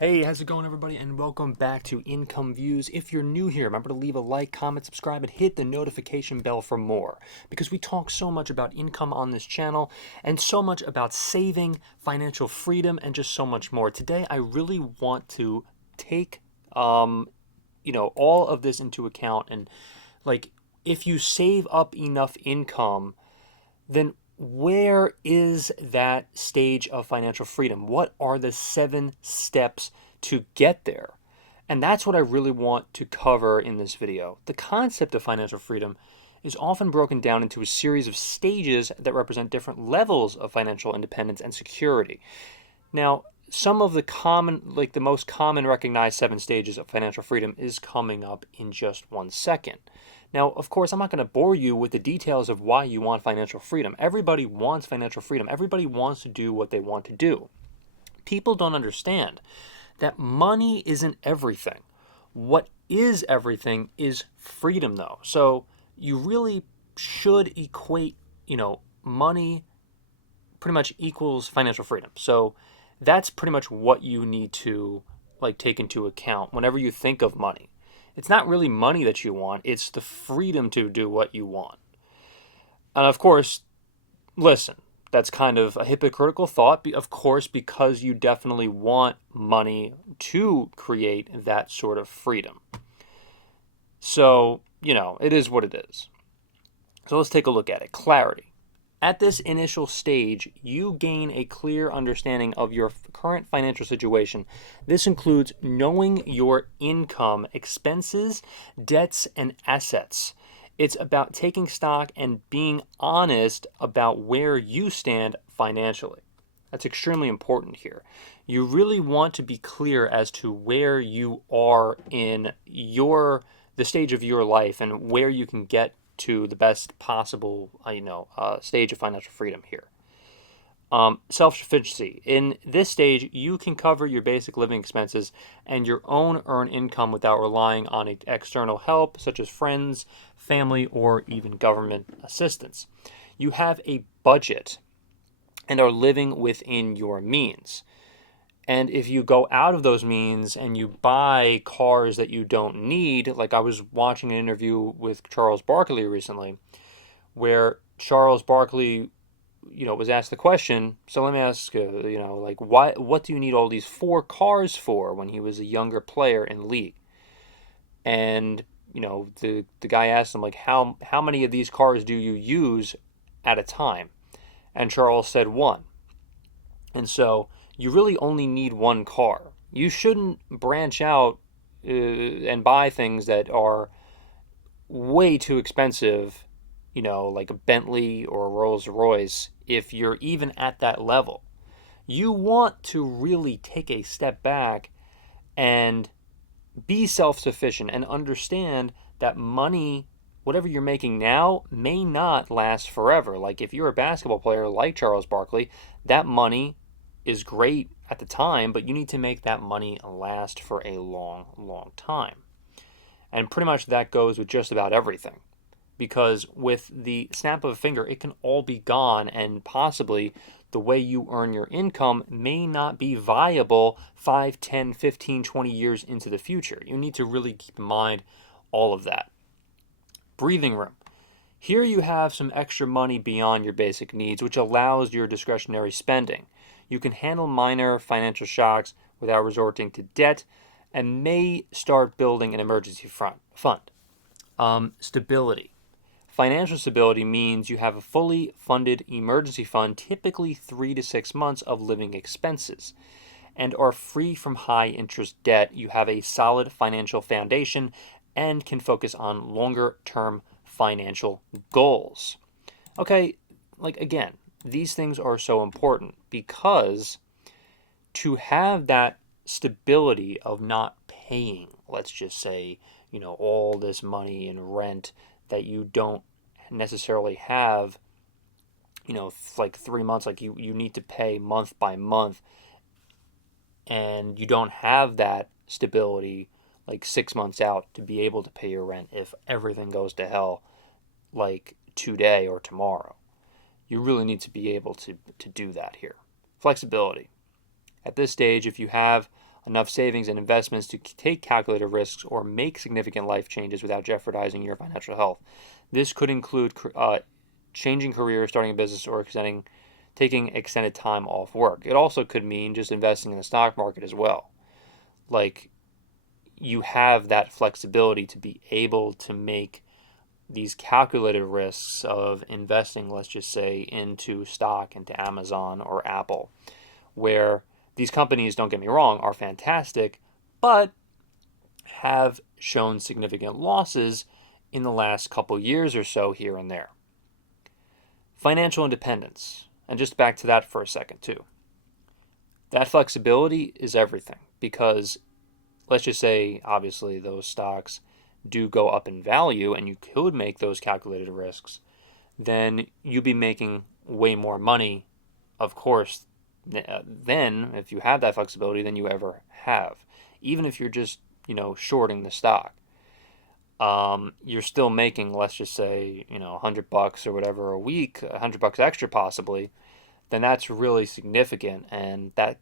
Hey, how's it going, everybody? And welcome back to Income Views. If you're new here, remember to leave a like, comment, subscribe, and hit the notification bell for more. Because we talk so much about income on this channel and so much about saving, financial freedom, and just so much more. Today, I really want to take, all of this into account. And like, if you save up enough income, then where is that stage of financial freedom? What are the 7 steps to get there? And that's what I really want to cover in this video. The concept of financial freedom is often broken down into a series of stages that represent different levels of financial independence and security. Now, some of the most common recognized 7 stages of financial freedom is coming up in just 1 second. Now, of course, I'm not going to bore you with the details of why you want financial freedom. Everybody wants financial freedom. Everybody wants to do what they want to do. People don't understand that money isn't everything. What is everything is freedom, though. So you really should equate, money pretty much equals financial freedom. So that's pretty much what you need to take into account whenever you think of money. It's not really money that you want, it's the freedom to do what you want. And of course, listen, that's kind of a hypocritical thought, of course, because you definitely want money to create that sort of freedom. So, it is what it is. So let's take a look at it. Clarity. At this initial stage, you gain a clear understanding of your current financial situation. This includes knowing your income, expenses, debts, and assets. It's about taking stock and being honest about where you stand financially. That's extremely important here. You really want to be clear as to where you are in the stage of your life and where you can get to the best possible, stage of financial freedom here. Self-sufficiency. In this stage, you can cover your basic living expenses and your own earned income without relying on external help, such as friends, family, or even government assistance. You have a budget and are living within your means. And if you go out of those means and you buy cars that you don't need, like I was watching an interview with Charles Barkley recently, where Charles Barkley, was asked the question. So let me ask, what do you need all these 4 cars for when he was a younger player in the league? And the guy asked him, like, how many of these cars do you use at a time? And Charles said 1. And so you really only need 1 car. You shouldn't branch out and buy things that are way too expensive, like a Bentley or a Rolls Royce, if you're even at that level. You want to really take a step back and be self sufficient and understand that money, whatever you're making now, may not last forever. Like if you're a basketball player like Charles Barkley, that money is great at the time, but you need to make that money last for a long, long time. And pretty much that goes with just about everything. Because with the snap of a finger, it can all be gone, and possibly the way you earn your income may not be viable 5, 10, 15, 20 years into the future. You need to really keep in mind all of that. Breathing room. Here you have some extra money beyond your basic needs, which allows your discretionary spending. You can handle minor financial shocks without resorting to debt and may start building an emergency fund. Stability. Financial stability means you have a fully funded emergency fund, typically 3 to 6 months of living expenses, and are free from high interest debt. You have a solid financial foundation and can focus on longer term financial goals. Okay, again, these things are so important because to have that stability of not paying, let's just say, all this money in rent that you don't necessarily have, like 3 months, like you need to pay month by month, and you don't have that stability like 6 months out to be able to pay your rent if everything goes to hell like today or tomorrow. You really need to be able to do that here. Flexibility. At this stage, if you have enough savings and investments to take calculated risks or make significant life changes without jeopardizing your financial health. This could include changing careers, starting a business, or taking extended time off work. It also could mean just investing in the stock market as well. Like, you have that flexibility to be able to make these calculated risks of investing, let's just say, into stock, into Amazon or Apple, where these companies, don't get me wrong, are fantastic, but have shown significant losses in the last couple years or so here and there. Financial independence, and just back to that for a second too. That flexibility is everything, because let's just say, obviously, those stocks do go up in value and you could make those calculated risks, then you'd be making way more money, of course, then if you have that flexibility than you ever have. Even if you're just, shorting the stock, you're still making, let's just say, $100 or whatever a week, $100 extra possibly, then that's really significant. And that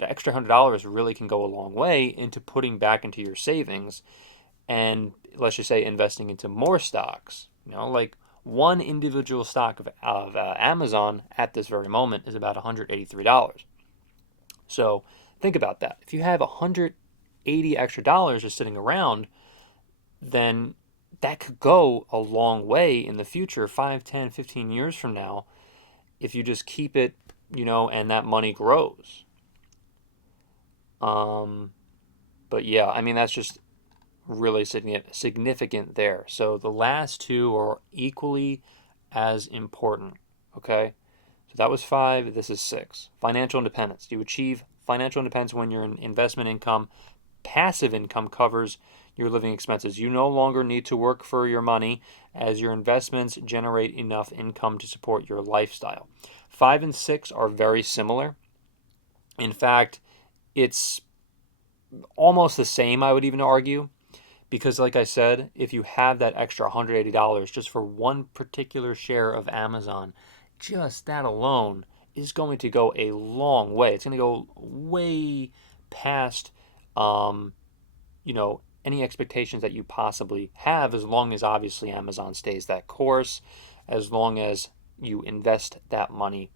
extra $100 really can go a long way into putting back into your savings, and let's just say investing into more stocks. Like one individual stock of Amazon at this very moment is about $183. So think about that. If you have $180 extra dollars just sitting around, then that could go a long way in the future, 5, 10, 15 years from now, if you just keep it, and that money grows. But yeah, I mean, that's just really significant there. So the last two are equally as important, okay? So that was 5, this is 6. Financial independence. You achieve financial independence when your investment income, passive income, covers your living expenses. You no longer need to work for your money, as your investments generate enough income to support your lifestyle. 5 and 6 are very similar. In fact, it's almost the same, I would even argue, because like I said, if you have that extra $180 just for one particular share of Amazon, just that alone is going to go a long way. It's going to go way past, any expectations that you possibly have, as long as obviously Amazon stays that course, as long as you invest that money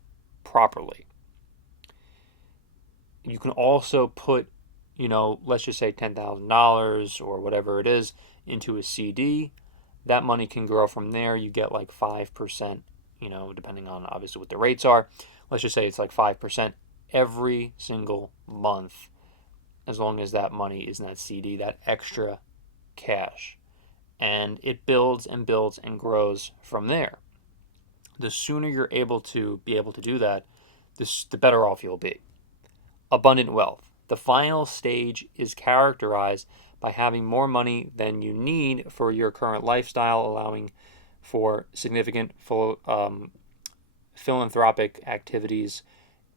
properly. You can also put, let's just say $10,000 or whatever it is into a CD. That money can grow from there. You get like 5%, depending on obviously what the rates are. Let's just say it's like 5% every single month, as long as that money is in that CD, that extra cash. And it builds and builds and grows from there. The sooner you're able to do that, the better off you'll be. Abundant wealth. The final stage is characterized by having more money than you need for your current lifestyle, allowing for significant philanthropic activities,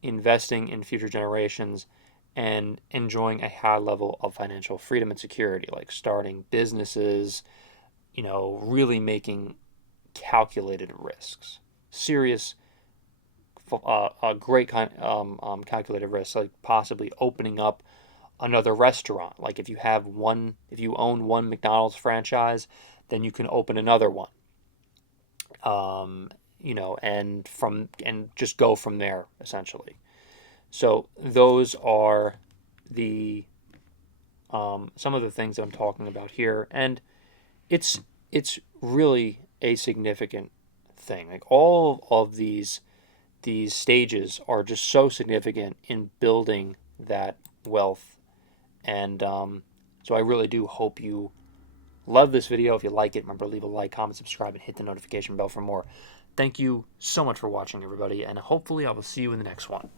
investing in future generations, and enjoying a high level of financial freedom and security, like starting businesses, really making calculated risks, serious, a great kind calculated risks, like possibly opening up another restaurant. Like if you own one McDonald's franchise, then you can open another one. And just go from there essentially. So those are the some of the things that I'm talking about here, and it's really a significant thing. Like all of these stages are just so significant in building that wealth, and so I really do hope you love this video. If you like it, remember to leave a like, comment, subscribe, and hit the notification bell for more. Thank you so much for watching, everybody, and hopefully I will see you in the next one.